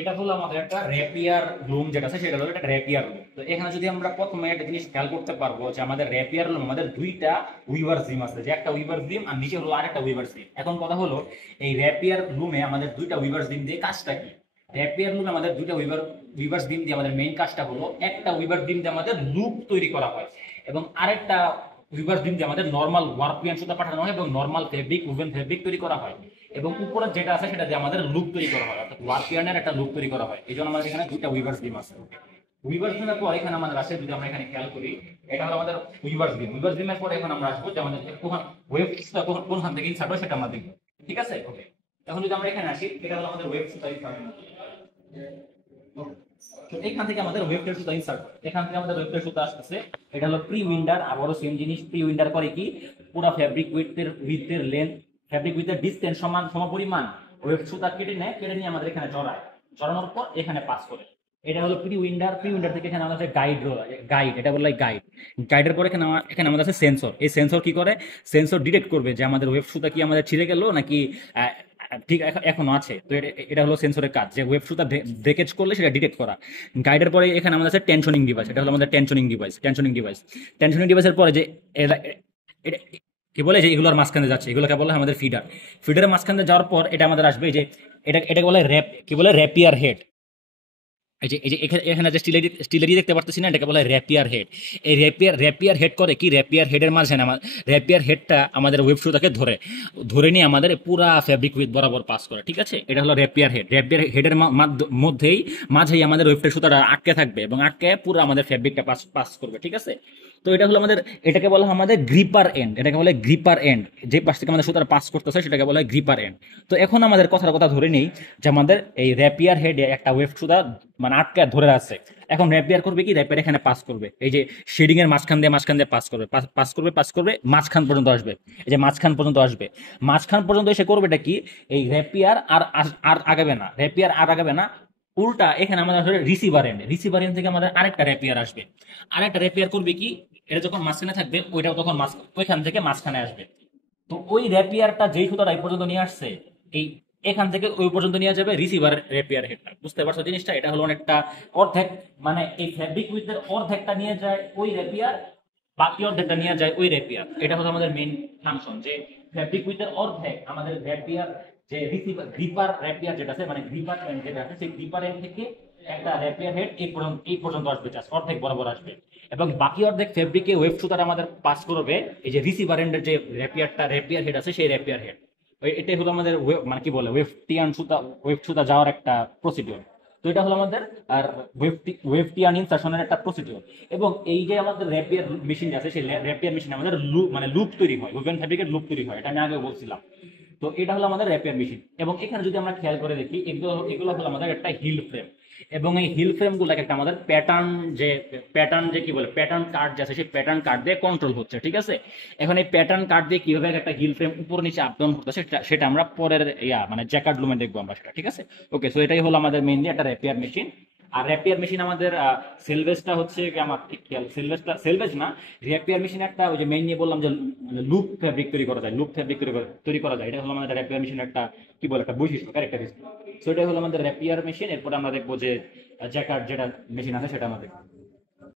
এটা হলো আমাদের একটা র্যাপিয়ার লুম, যেটা আছে সেটা হলো একটা র্যাপিয়ার লুম। তো এখানে যদি আমরা প্রথমে একটা জিনিস খেয়াল করতে পারবো যে আমাদের র্যাপিয়ার লুম আমাদের দুইটা উইভার জিম আছে, যে একটা উইভার জিম আর নিচে হলো আরেকটা উইভার জিম। এখন কথা হলো এই র্যাপিয়ার লুমে আমাদের দুইটা উইভার জিম দিয়ে কাজটা কি? র্যাপিয়ার লুমে আমাদের দুইটা উইভার জিম দিয়ে আমাদের মেইন কাজটা হলো, একটা উইভার জিম দিয়ে আমাদের লুপ তৈরি করা হয় এবং আরেকটা উইভার জিম দিয়ে আমাদের নর্মাল ওয়ার্ক পিয়ান সুতা পাঠানো হয় এবং নর্মাল ফেব্রিক উভেন ফেব্রিক তৈরি করা হয়। এবং উপরে যেটা আছে সেটা দিয়ে আমাদের লুপ তৈরি করা হয়, অর্থাৎ ওয়ার্ক ইয়ার্নের একটা লুপ তৈরি করা হয়। এই জন্য আমাদের এখানে দুইটা উইভার্স বিম আছে। উইভার্স বিমের পর এখানে আমাদের আসে, যদি আমরা এখানে খেয়াল করি, এটা হলো আমাদের উইভার্স বিম। উইভার্স বিমের পরে এখন আমরা আসবো যে আমাদের ওয়েবটা কোনখান থেকে ইনসার্ট হয় সেটা আমরা দেখবো। ঠিক আছে, ওকে। এখন যদি আমরা এখানে আসি, এটা হলো আমাদের ওয়েব সুতা ইনসার্ট। তো এখান থেকে আমাদের ওয়েবটের সুতা ইনসার্ট হয়, এখান থেকে আমাদের ওয়েবটের সুতা আসতেছে। এটা হলো প্রি উইন্ডার, আবারও সেম জিনিস। প্রি উইন্ডার করে কি, পুরো ফ্যাব্রিক উইথের লেন্থ, ফ্যাব্রিক উইথের ডিসটেন্স সমান সমপরিমাণ ওয়েব সুতা কেটে নেয়, কেটে নিয়ে আমাদের এখানে জড়ায়, জড়ানোর পর এখানে পাস করে। এটা হলো প্রি উইন্ডার। প্রি উইন্ডার থেকে এখানে আমাদের গাইড, এটা বলে গাইড। গাইডের পরে এখানে আমাদের আছে সেন্সর। এই সেন্সর কি করে, সেন্সর ডিটেক্ট করবে যে আমাদের ওয়েব সুতা কি আমাদের ছিঁড়ে গেল নাকি ঠিক এখনো আছে। তো এটা হলো সেন্সরের কাজ, যে ওয়েব সুতা ব্রেকেজ করলে সেটা ডিটেক্ট করা। গাইডের পরে এখানে আমাদের আছে টেনশনিং ডিভাইস। এটা হলো আমাদের টেনশনিং ডিভাইসের পরে যে এরা- এটা কি বলে যে এগুলোর মাঝখানে যাচ্ছে, এগুলোকে বলে আমাদের ফিডার। ফিডারের মাঝখানে যাওয়ার পর এটা আমাদের আসবে এই যে, এটাকে বলে র্যাপিয়ার হেড। এই যে এখানে যে স্টিলেরি দেখতে পারতেছি না, এটাকে বলা হয় র্যাপিয়ার হেড। এই র্যাপিয়ার হেড করে কি, র্যাপিয়ার হেডের মাঝে র্যাপিয়ার হেডটা আমাদের ওয়েব সুতাকে ধরে ধরে নিয়ে আমাদের পুরা ফেব্রিক উইথ বরাবর পাস করে। ঠিক আছে, এটা হলো র্যাপিয়ার হেড। র্যাপিয়ার হেডের মাঝেই আমাদের ওয়েবটের সুতাটা আটকে থাকবে এবং আটকে পুরো আমাদের ফেব্রিকটা পাস পাস করবে। ঠিক আছে, তো এটা হলো আমাদের, এটাকে বলা হয় আমাদের গ্রিপার এন্ড। এটাকে বলে গ্রিপার এন্ড, যে পাশ থেকে আমাদের সুতাটা পাস করতেছে সেটাকে বলা হয় গ্রিপার এন্ড। তো এখন আমাদের কথার কথা ধরে নেই যে আমাদের এই র্যাপিয়ার হেডে একটা ওয়েব সুতা মানে আটকে ধরে আছে। এখন র্যাপিয়ার করবে কি, র্যাপিয়ার এখানে পাস করবে, এই যে শেডিং এর মাঝখান দিয়ে পাস করবে মাঝখান পর্যন্ত আসবে। এই যে মাঝখান পর্যন্ত আসবে, মাঝখান পর্যন্ত এসে করবে এটা কি, এই র্যাপিয়ার আর আগাবে না, উল্টা এখানে আমাদের আসলে রিসিভার এন্ড থেকে আমাদের আরেকটা র্যাপিয়ার আসবে। আরেকটা র্যাপিয়ার করবে কি, এটা যখন মাঝখানে থাকবে ওইটাও তখন ওইখান থেকে মাঝখানে আসবে। তো ওই র্যাপিয়ারটা যেই সুতাটা এই পর্যন্ত নিয়ে আসছে, এই এখান থেকে ওই পর্যন্ত নিয়ে যাবে রিসিভার র্যাপিয়ার হেডটা। বুঝতে পারছো জিনিসটা? এটা হলো অনেকটা অর্ধেক, মানে এই ফ্যাব্রিক উইথের অর্ধেকটা নিয়ে যায় ওই র্যাপিয়ার, বাকি অর্ধেকটা নিয়ে যায় ওই র্যাপিয়ার। এটা হলো আমাদের মেইন ফাংশন, যে ফ্যাব্রিক উইথের অর্ধেক আমাদের র্যাপিয়ার, যে রিসিভার গ্রিপার র্যাপিয়ার যেটা আছে, মানে গ্রিপার এন্ড যেটা আছে, সেই গ্রিপার এন্ড থেকে একটা র্যাপিয়ার হেড এই পর্যন্ত আসবে, জাস্ট অর্ধেক বরাবর আসবে। এবং বাকি অর্ধেক ফেব্রিকে ওয়েব সুতার আমাদের পাস করবে এই যে রিসিভার এন্ডের যে র্যাপিয়ার হেড আছে, সেই র্যাপিয়ার হেড। এটাই হলো আমাদের মানে কি বলে ওয়েব সুতা যাওয়ার একটা প্রসিডিওর। তো এটা হলো আমাদের আর ওয়েব টিয়ান ইনসার্শনের একটা প্রসিডিওর। এবং এই যে আমাদের র্যাপিয়ার মেশিন আছে, সেই র্যাপিয়ার মেশিনে আমাদের লুপ তৈরি হয়, ওভেন ফেব্রিকের লুপ তৈরি হয়, এটা আমি আগেও বলছিলাম। তো এটা হলো আমাদের র্যাপিয়ার মেশিন। এবং এখানে যদি আমরা খেয়াল করে দেখি, এগুলো এগুলো হলো আমাদের একটা হিল ফ্রেম। এবং এই হিল ফ্রেম গুলাকে একটা আমাদের প্যাটার্ন যে কি বলে প্যাটার্ন কার্ড যে আছে, সেই প্যাটার্ন কার্ড দিয়ে কন্ট্রোল হচ্ছে। ঠিক আছে, এখন এই প্যাটার্ন কার্ড দিয়ে কিভাবে একটা হিল ফ্রেম উপর নিচে আপ ডাউন করতেছে সেটা আমরা পরের মানে জ্যাকার্ড লুমে দেখবো আমরা সেটা। ঠিক আছে, ওকে। সো এটাই হলো আমাদের মেইনলি একটা র্যাপিয়ার মেশিন। আর র্যাপিয়ার মেশিন আমাদের সেলভেজটা হচ্ছে কি, আমার ঠিক খেয়াল, সেলভেজ না, র্যাপিয়ার মেশিন একটা ওই যে মেইন নিয়ে বললাম যে লুপ ফেব্রিক তৈরি করা যায়, লুপ ফেব্রিক তৈরি করা যায়। এটা হলো আমাদের র্যাপিয়ার মেশিন একটা কি বলে একটা বৈশিষ্ট্য, ক্যারেক্টারিস্টিক। সো এটাই হলো আমাদের র্যাপিয়ার মেশিন। এরপর আমরা দেখবো যে জ্যাকার্ড যেটা মেশিন আছে সেটা আমরা দেখবো।